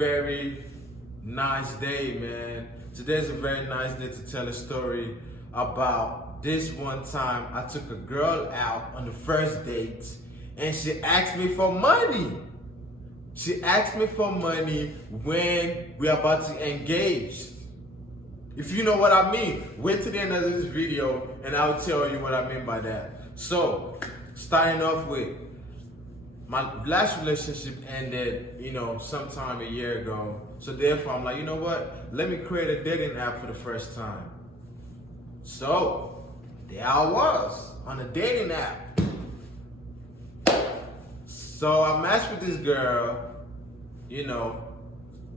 Very nice day, man. Today's a very nice day to tell a story about this one time I took a girl out on the first date and she asked me for money. She asked me for money when we're about to engage. If you know what I mean, wait till the end of this video and I'll tell you what I mean by that. So, starting off with, my last relationship ended, sometime a year ago. So therefore, I'm like, you know what? Let me create a dating app for the first time. So, there I was on a dating app. So I matched with this girl,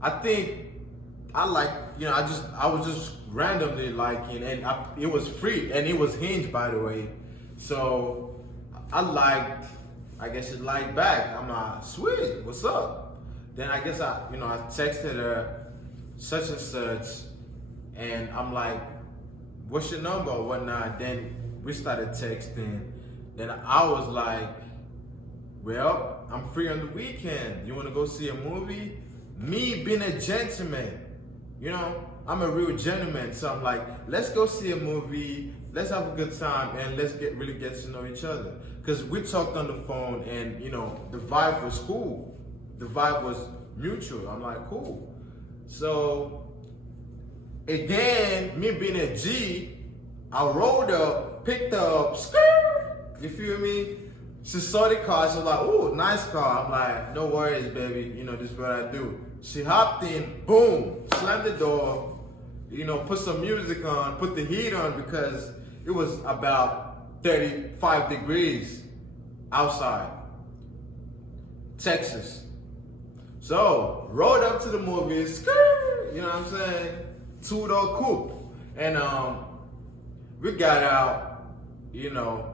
I think I was just randomly liking, and it was free, and it was Hinge, by the way. So I guess she liked back. I'm like, sweet, what's up? Then I guess I texted her such and such, and I'm like, what's your number or whatnot? Then we started texting. Then I was like, well, I'm free on the weekend. You want to go see a movie? Me being a gentleman, I'm a real gentleman. So I'm like, let's go see a movie. Let's have a good time and let's really get to know each other. Because we talked on the phone and, the vibe was cool. The vibe was mutual. I'm like, cool. So, again, me being a G, I rolled up, picked up, skirt, you feel me? She saw the car, she was like, ooh, nice car. I'm like, no worries, baby, this is what I do. She hopped in, boom, slammed the door, put some music on, put the heat on because it was about 35 degrees outside, Texas. So, rode up to the movies, you know what I'm saying? Two-door coupe. And we got out, I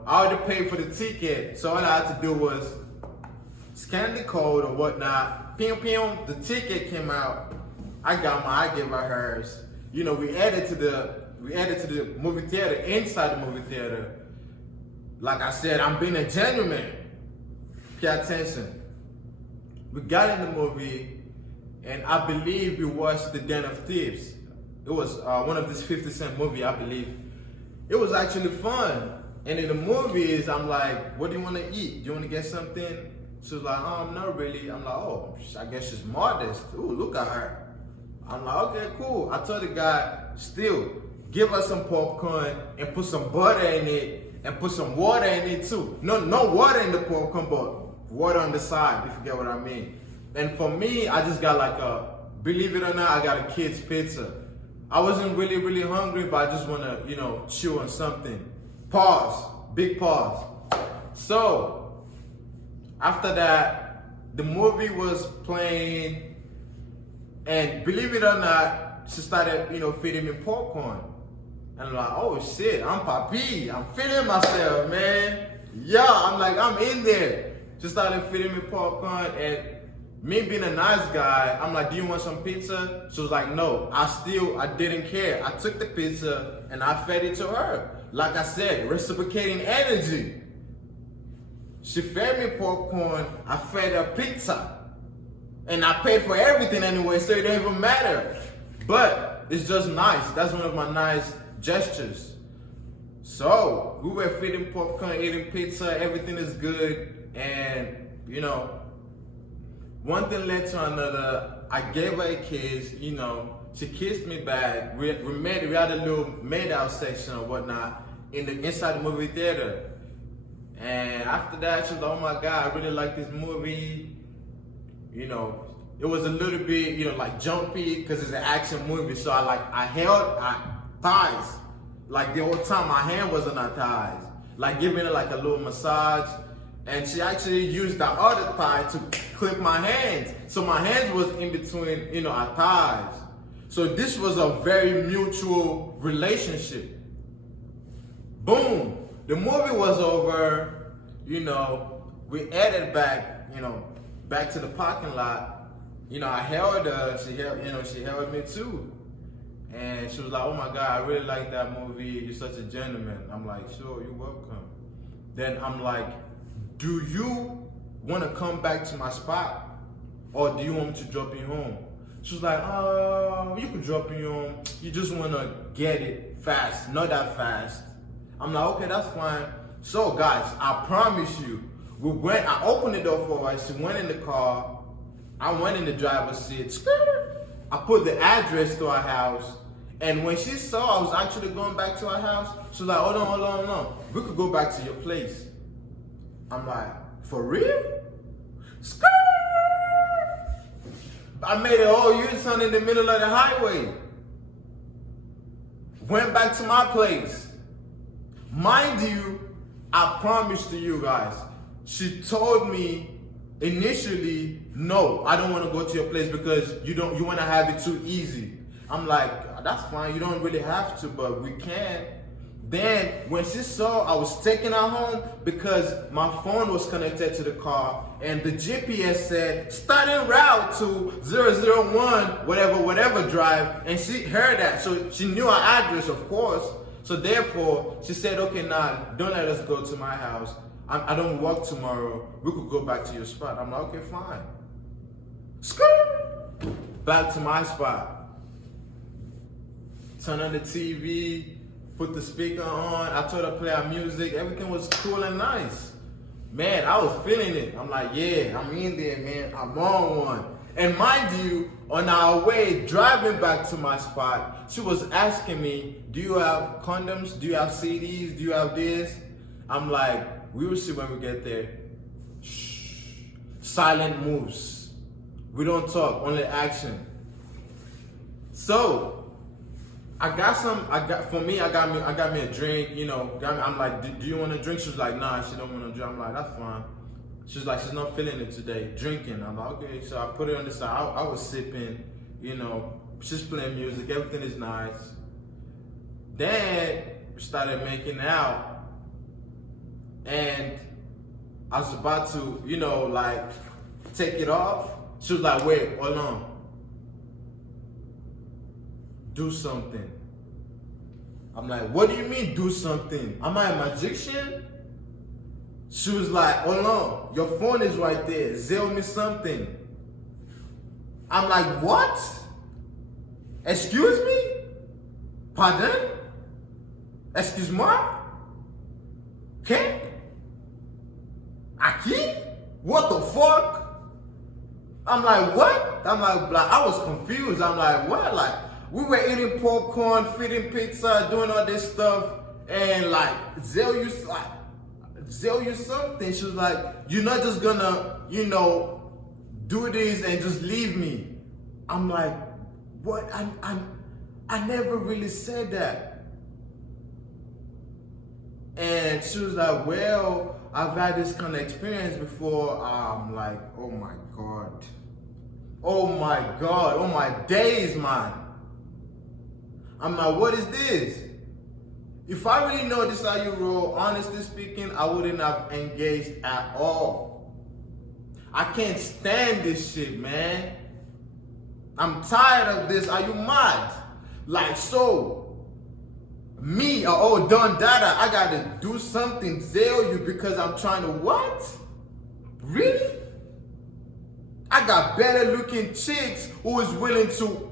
already paid for the ticket, so all I had to do was scan the code or whatnot. Pew, pew, the ticket came out. I gave her hers. We added to the movie theater, inside the movie theater. Like I said, I'm being a gentleman. Pay attention. We got in the movie, and I believe we watched The Den of Thieves. It was one of this 50 Cent movie, I believe. It was actually fun. And in the movies, I'm like, what do you want to eat? Do you want to get something? She was like, not really. I'm like, oh, I guess she's modest. Ooh, look at her. I'm like, okay, cool. I told the guy, still, give us some popcorn and put some butter in it and put some water in it too. No water in the popcorn, but water on the side, if you get what I mean. And for me, I just got believe it or not, I got a kid's pizza. I wasn't really, really hungry, but I just want to, chew on something. Pause. Big pause. So, after that, the movie was playing, and believe it or not, she started, feeding me popcorn. And I'm like, oh shit, I'm Papi. I'm feeling myself, man. Yeah, I'm like, I'm in there. She started feeding me popcorn, and me being a nice guy, I'm like, do you want some pizza? She was like, no. I didn't care. I took the pizza and I fed it to her. Like I said, reciprocating energy. She fed me popcorn, I fed her pizza. And I paid for everything anyway, so it don't even matter. But it's just nice. That's one of my nice gestures. So, we were feeding popcorn, eating pizza, everything is good. And, one thing led to another. I gave her a kiss, she kissed me back. We had a little made out section or whatnot inside the movie theater. And after that, she was like, oh my God, I really like this movie. It was a little bit, like jumpy because it's an action movie. So I held her thighs. Like the whole time my hand was on her thighs. Like giving her like a little massage. And she actually used the other thigh to clip my hands. So my hands was in between, our thighs. So this was a very mutual relationship. Boom. The movie was over, we headed back, back to the parking lot. I held her, she held me too. And she was like, oh my God, I really like that movie. You're such a gentleman. I'm like, sure, you're welcome. Then I'm like, do you want to come back to my spot? Or do you want me to drop you home? She was like, you could drop me home. You just wanna get it fast, not that fast. I'm like, okay, that's fine. So guys, I promise you, I opened the door for her, she went in the car, I went in the driver's seat, I put the address to her house, and when she saw I was actually going back to her house, she was like, hold on, we could go back to your place. I'm like, for real? I made a whole U-turn in the middle of the highway. Went back to my place. Mind you, I promise to you guys, she told me initially, no, I don't want to go to your place because you want to have it too easy. I'm like, that's fine, you don't really have to, but we can. Then when she saw I was taking her home, because my phone was connected to the car and the GPS said start en route to 001 whatever drive, and she heard that, so she knew our address, of course. So therefore she said, okay, nah, don't let us go to my house. I don't work tomorrow. We could go back to your spot. I'm like, okay, fine. Back to my spot. Turn on the TV. Put the speaker on, I told her to play our music, everything was cool and nice. Man, I was feeling it. I'm like, yeah, I'm in there, man, I'm on one. And mind you, on our way, driving back to my spot, she was asking me, do you have condoms? Do you have CDs? Do you have this? I'm like, we will see when we get there. Shh. Silent moves. We don't talk, only action. So, I got me a drink, you know. I'm like, do you want a drink? She was like, nah, she don't want a drink. I'm like, that's fine. She's like, she's not feeling it today, drinking. I'm like, okay. So I put it on the side. I was sipping, you know. She's playing music. Everything is nice. Then we started making out, and I was about to, you know, like take it off. She was like, wait, hold on. Do something. I'm like, what do you mean do something? Am I a magician? She was like, hold on, your phone is right there. Zell me something. I'm like, what? Excuse me? Pardon? Excuse-moi? Okay? Aki? What the fuck? I'm like, what? I'm like, I was confused. I'm like, what? Like, we were eating popcorn, feeding pizza, doing all this stuff, and like, Zell you something. She was like, you're not just gonna, you know, do this and just leave me. I'm like, what? I never really said that. And she was like, well, I've had this kind of experience before. I'm like, oh my God. Oh my God. Oh my days, man. I'm like, what is this? If I really know this is how you roll, honestly speaking, I wouldn't have engaged at all. I can't stand this shit, man. I'm tired of this. Are you mad? Like, so, me, oh, Don Dada, I gotta do something, Zell you because I'm trying to what? Really? I got better looking chicks who is willing to,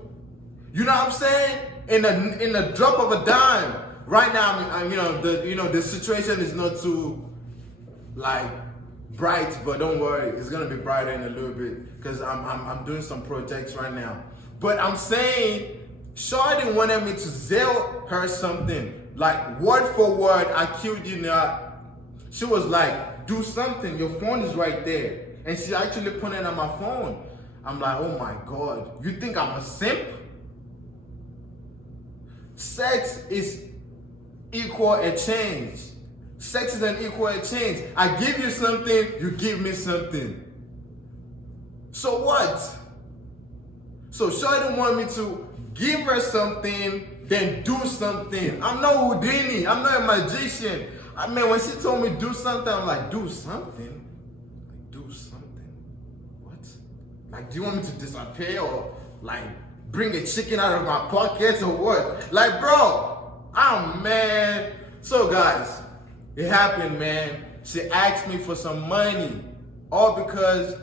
you know what I'm saying? In the drop of a dime. Right now, the situation is not too like bright, but don't worry, it's gonna be brighter in a little bit because I'm doing some projects right now. But I'm saying, Shorty wanted me to Zell her something, like word for word. I killed you not. She was like, do something. Your phone is right there, and she actually put it on my phone. I'm like, oh my God, you think I'm a simp? Sex is equal exchange. Sex is an equal exchange. I give you something, you give me something. So what? So Shorty want me to give her something, then do something. I'm not Houdini. I'm not a magician. I mean, when she told me do something, I'm like, do something? Like, do something? What? Like, do you want me to disappear or like bring a chicken out of my pocket or what? Like, bro, man. So guys, it happened, man. She asked me for some money, all because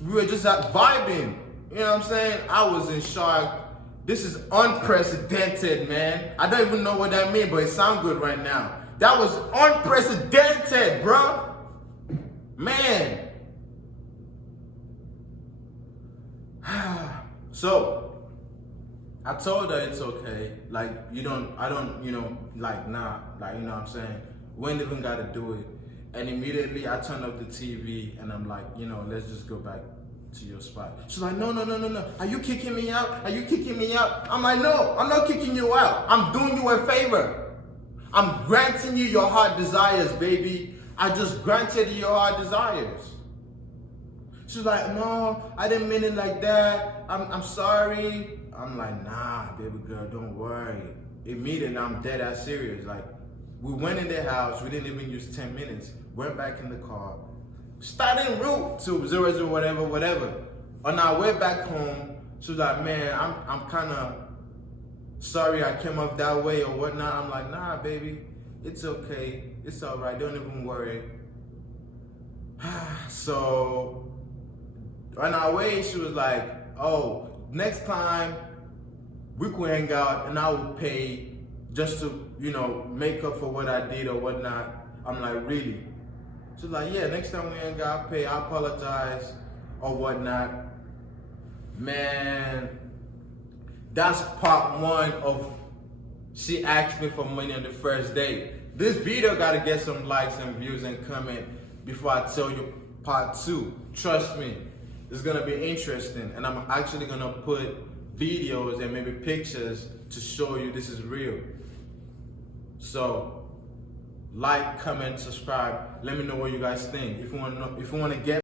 we were just vibing. You know what I'm saying? I was in shock. This is unprecedented, man. I don't even know what that means, but it sounds good right now. That was unprecedented, bro. Man. So, I told her it's okay. Like, I don't, like, nah. Like, you know what I'm saying? We ain't even gotta do it. And immediately I turned up the TV and I'm like, let's just go back to your spot. She's like, no. Are you kicking me out? Are you kicking me out? I'm like, no, I'm not kicking you out. I'm doing you a favor. I'm granting you your heart desires, baby. I just granted you your heart desires. She's like, no, I didn't mean it like that. I'm sorry. I'm like, nah, baby girl, don't worry. Immediately, I'm dead ass serious. Like, we went in the house. We didn't even use 10 minutes. Went back in the car. Starting route to 00 whatever. On our way back home, she was like, man, I'm kind of sorry I came up that way or whatnot. I'm like, nah, baby, it's okay. It's all right. Don't even worry. So on our way, she was like, oh, next time we could hang out and I will pay just to, make up for what I did or whatnot. I'm like, really? She's like, yeah, next time we hang out, I'll pay. I apologize or whatnot. Man, that's part one of she asked me for money on the first date. This video gotta get some likes and views and comment before I tell you part two. Trust me, it's gonna be interesting, and I'm actually gonna put videos and maybe pictures to show you this is real. So, like, comment, subscribe. Let me know what you guys think. If you want to get